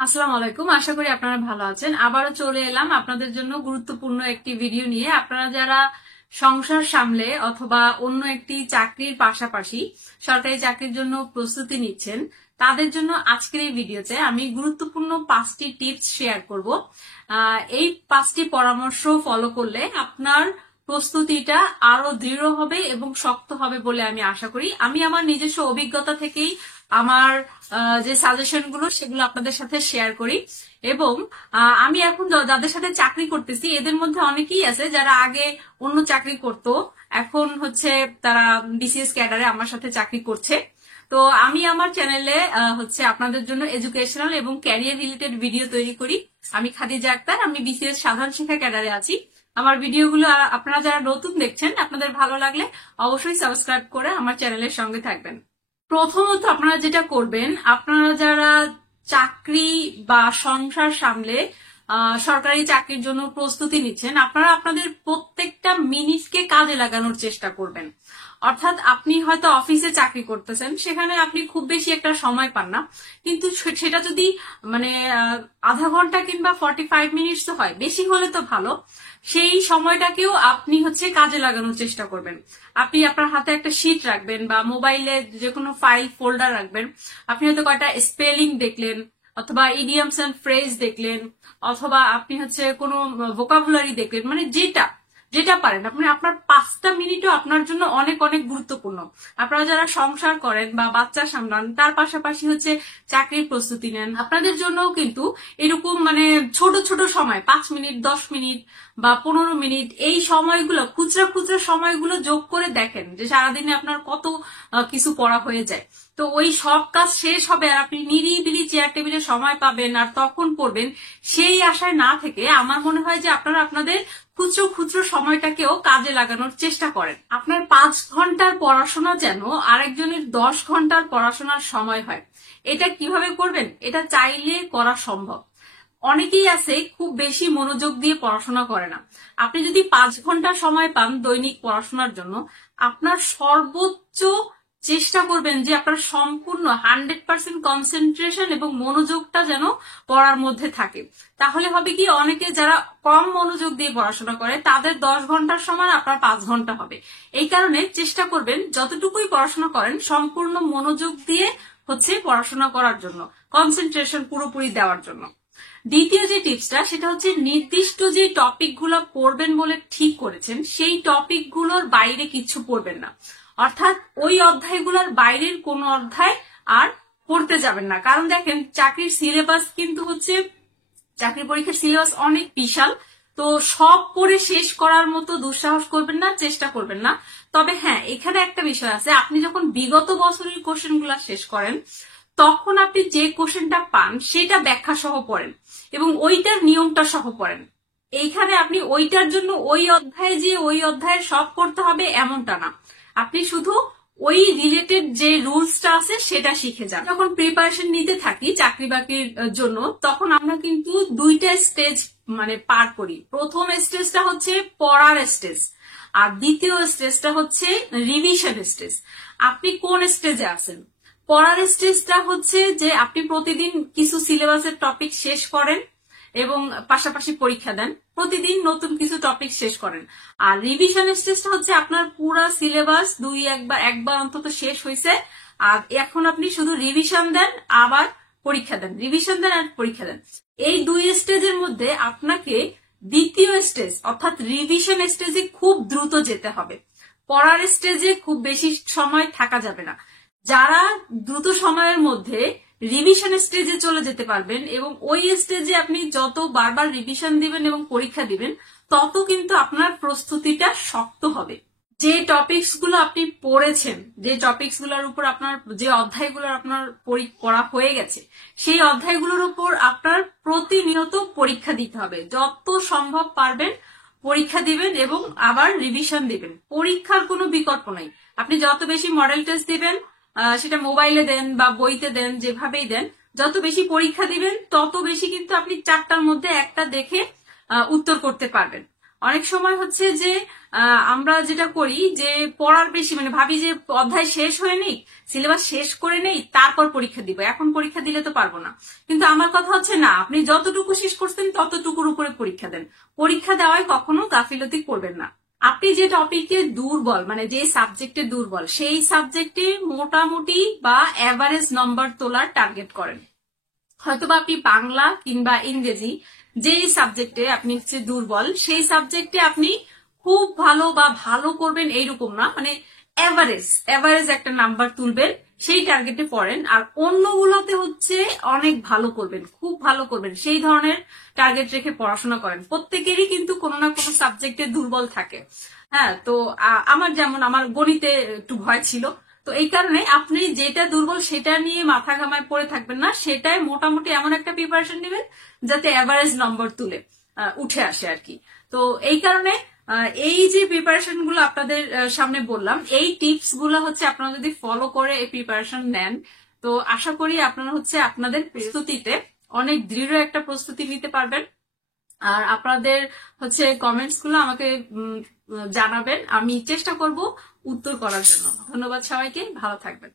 আসসালামু আলাইকুম। আশা করি আপনারা ভালো আছেন। আবারও চলে এলাম আপনাদের জন্য গুরুত্বপূর্ণ একটি ভিডিও নিয়ে। আপনারা যারা সংসার সামলে অথবা অন্য একটি চাকরির পাশাপাশি সরকারি চাকরির জন্য প্রস্তুতি নিচ্ছেন, তাদের জন্য আজকের এই ভিডিওতে আমি গুরুত্বপূর্ণ 5টি টিপস শেয়ার করব। এই 5টি পরামর্শ ফলো করলে আপনার প্রস্তুতিটা আরো দৃঢ় হবে এবং শক্ত হবে বলে আমি আশা করি। আমি আমার নিজস্ব অভিজ্ঞতা থেকেই আমার যে সাজেশন গুলো সেগুলো আপনাদের সাথে শেয়ার করি। এবং আমি এখন যাদের সাথে চাকরি করতেছি এদের মধ্যে অনেকেই আছে যারা আগে অন্য চাকরি করত, এখন হচ্ছে তারা বিসিএস ক্যাডারে আমার সাথে চাকরি করছে। তো আমি আমার চ্যানেলে হচ্ছে আপনাদের জন্য এডুকেশনাল এবং ক্যারিয়ার রিলেটেড ভিডিও তৈরি করি। আমি খাদিজা আক্তার, আমি বিসিএস সাধারণ শিক্ষা ক্যাডারে আছি। আমার ভিডিওগুলো আপনারা যারা নতুন দেখছেন, আপনাদের ভালো লাগলে অবশ্যই সাবস্ক্রাইব করে আমার চ্যানেলের সঙ্গে থাকবেন। প্রথমত আপনারা যেটা করবেন, আপনারা যারা চাকরি বা সংসার সামলে সরকারি চাকরির জন্য প্রস্তুতি নিচ্ছেন, আপনারা আপনাদের প্রত্যেকটা মিনিটকে কাজে লাগানোর চেষ্টা করবেন। অর্থাৎ আপনি হয়তো অফিসে চাকরি করতেছেন, সেখানে আপনি খুব বেশি একটা সময় পান না, কিন্তু সেটা যদি মানে আধা ঘন্টা কিংবা 45 মিনিটস হয়, বেশি হলে তো ভালো, সেই সময়টাকেও আপনি হচ্ছে কাজে লাগানোর চেষ্টা করবেন। আপনি আপনার হাতে একটা শীট রাখবেন বা মোবাইলে যে কোনো ফাইল ফোল্ডার রাখবেন। আপনি হয়তো কয়টা স্পেলিং দেখলেন, অথবা ইডিয়মস এন্ড ফ্রেজ দেখলেন, অথবা আপনি হচ্ছে কোনো ভোকাবুলারি দেখলেন, মানে যেটা যেটা পারেন আপনি। আপনার 5টা মিনিটও আপনার জন্য অনেক অনেক গুরুত্বপূর্ণ। আপনারা যারা সংসার করেন বা বাচ্চা সামলান, তার পাশাপাশি হচ্ছে চাকরির প্রস্তুতি নেন, আপনাদের জন্যও কিন্তু এরকম মানে ছোট ছোট সময় 5 মিনিট, 10 মিনিট বা 15 মিনিট, এই সময়গুলো খুচরা খুচরা সময়গুলো যোগ করে দেখেন যে সারাদিনে আপনার কত কিছু পড়া হয়ে যায়। তো ওই সব কাজ শেষ হবে আর আপনি নিরিবিলি চেয়ার টেবিলে সময় পাবেন আর তখন পড়বেন, সেই আশায় না থেকে আমার মনে হয় যে আপনারা আপনাদের ক্ষুদ্র ক্ষুদ্র সময়টাকেও কাজে লাগানোর চেষ্টা করেন। আপনার 5 ঘন্টার পড়াশোনা যেন আরেকজনের 10 ঘন্টার পড়াশোনার সময় হয়। এটা কিভাবে করবেন? এটা চাইলে করা সম্ভব। অনেকেই আছে খুব বেশি মনোযোগ দিয়ে পড়াশোনা করে না। আপনি যদি 5 ঘন্টা সময় পান দৈনিক পড়াশোনার জন্য, আপনার সর্বোচ্চ চেষ্টা করবেন যে আপনার সম্পূর্ণ 100% কনসেন্ট্রেশন এবং মনোযোগটা যেন পড়ার মধ্যে থাকে। তাহলে হবে কি, অনেকে যারা কম মনোযোগ দিয়ে পড়াশোনা করে তাদের 10 ঘন্টার সময় আপনার 5 ঘন্টা হবে। এই কারণে চেষ্টা করবেন যতটুকুই পড়াশোনা করেন সম্পূর্ণ মনোযোগ দিয়ে হচ্ছে পড়াশোনা করার জন্য, কনসেন্ট্রেশন পুরোপুরি দেওয়ার জন্য। দ্বিতীয় যে টিপসটা, সেটা হচ্ছে নির্দিষ্ট যে টপিকগুলো পড়বেন বলে ঠিক করেছেন সেই টপিকগুলোর বাইরে কিছু পড়বেন না। অর্থাৎ ওই অধ্যায়গুলোর বাইরের কোন অধ্যায় আর পড়তে যাবেন না। কারণ দেখেন, চাকরির সিলেবাস কিন্তু হচ্ছে, চাকরি পরীক্ষার সিলেবাস অনেক বিশাল। তো সব পড়ে শেষ করার মতো দুঃসাহস করবেন না, চেষ্টা করবেন না। তবে হ্যাঁ, এখানে একটা বিষয় আছে, আপনি যখন বিগত বছরের কোশ্চেন গুলা শেষ করেন, তখন আপনি যে কোশ্চেনটা পান সেটা ব্যাখ্যা সহ পড়েন এবং ওইটার নিয়মটা সহ পড়েন। এইখানে আপনি ওইটার জন্য ওই অধ্যায়ে যে ওই অধ্যায়ের সব পড়তে হবে এমনটা না। আপনি শুধু ওই রিলেটেড যে রুলসটা আছে সেটা শিখে যান। যখন প্রিপারেশন নিতে থাকি চাকরি বাকরির জন্য, তখন আমরা কিন্তু 2টা স্টেজ মানে পার করি। প্রথম স্টেজটা হচ্ছে পড়ার স্টেজ, আর দ্বিতীয় স্টেজটা হচ্ছে রিভিশন স্টেজ। আপনি কোন স্টেজে আছেন? পড়ার স্টেজটা হচ্ছে যে আপনি প্রতিদিন কিছু সিলেবাসের টপিক শেষ করেন এবং পাশাপাশি পরীক্ষা দেন, প্রতিদিন নতুন কিছু টপিক শেষ করেন। আর রিভিশন স্টেজটা হচ্ছে আপনার পুরো সিলেবাস একবার অন্তত শেষ হয়েছে, আর এখন আপনি শুধু রিভিশন দেন আবার পরীক্ষা দেন, রিভিশন দেন আর পরীক্ষা দেন। এই 2 স্টেজের মধ্যে আপনাকে দ্বিতীয় স্টেজ অর্থাৎ রিভিশন স্টেজে খুব দ্রুত যেতে হবে। পড়ার স্টেজে খুব বেশি সময় থাকা যাবে না। যারা দ্রুত সময়ের মধ্যে রিভিশন স্টেজে চলে যেতে পারবেন এবং ওই স্টেজে আপনি যত বারবার রিভিশন দিবেন এবং পরীক্ষা দিবেন, তত কিন্তু আপনার প্রস্তুতিটা শক্ত হবে। যে টপিকস গুলো আপনি পড়েছেন, যে টপিকস গুলোর উপর আপনার, যে অধ্যায়গুলোর আপনার পড়া হয়ে গেছে, সেই অধ্যায়গুলোর উপর আপনার প্রতিনিয়ত পরীক্ষা দিতে হবে। যত সম্ভব পারবেন পরীক্ষা দিবেন এবং আবার রিভিশন দিবেন। পরীক্ষার কোনো বিকল্প নাই। আপনি যত বেশি মডেল টেস্ট দিবেন, সেটা মোবাইলে দেন বা বইতে দেন, যেভাবেই দেন, যত বেশি পরীক্ষা দিবেন তত বেশি কিন্তু আপনি 4টার মধ্যে একটা দেখে উত্তর করতে পারবেন। অনেক সময় হচ্ছে যে আমরা যেটা করি যে পড়ার বেশি মানে ভাবি যে অধ্যায় শেষ হয়ে নেই, সিলেবাস শেষ করে নেই, তারপর পরীক্ষা দিব, এখন পরীক্ষা দিলে তো পারবো না। কিন্তু আমার কথা হচ্ছে না, আপনি যতটুকু শেষ করছেন ততটুকুর উপরে পরীক্ষা দেন। পরীক্ষা দেওয়ায় কখনো গাফিলতি করবেন না। আপনি যে টপিকে দুর্বল মানে যে সাবজেক্টে দুর্বল সেই সাবজেক্টে মোটামুটি বা এভারেজ নম্বর তোলার টার্গেট করেন। হয়তোবা আপনি বাংলা কিংবা ইংরেজি যেই সাবজেক্টে আপনি হচ্ছে দুর্বল সেই সাবজেক্টে আপনি খুব ভালো বা ভালো করবেন এইরকম না, মানে এভারেজ একটা নাম্বার তুলবেন, সেই টার্গেটে পড়েন। আর অন্যগুলোতে হচ্ছে অনেক ভালো করবেন, খুব ভালো করবেন, সেই ধরনের টার্গেট রেখে পড়াশোনা করেন। প্রত্যেকেরই কিন্তু কোনো না কোনো সাবজেক্টে দুর্বল থাকে। হ্যাঁ, তো আমার যেমন আমার গণিতে একটু ভয় ছিল, তো এই কারণে আপনি যেটা দুর্বল সেটা নিয়ে মাথা ঘামায় পড়ে থাকবেন না, সেটাই মোটামুটি এমন একটা প্রিপারেশন নেবেন যাতে এভারেজ নম্বর তুলে উঠে আসে আর কি। তো এই কারণে এই যে প্রিপারেশন গুলো আপনাদের সামনে বললাম, এই টিপস গুলো হচ্ছে আপনারা যদি ফলো করে এই প্রিপারেশন নেন, তো আশা করি আপনারা হচ্ছে আপনাদের প্রস্তুতিতে অনেক দৃঢ় একটা প্রস্তুতি নিতে পারবেন। আর আপনাদের হচ্ছে কমেন্টস গুলো আমাকে জানাবেন, আমি চেষ্টা করব উত্তর করার জন্য। ধন্যবাদ সবাইকে, ভালো থাকবেন।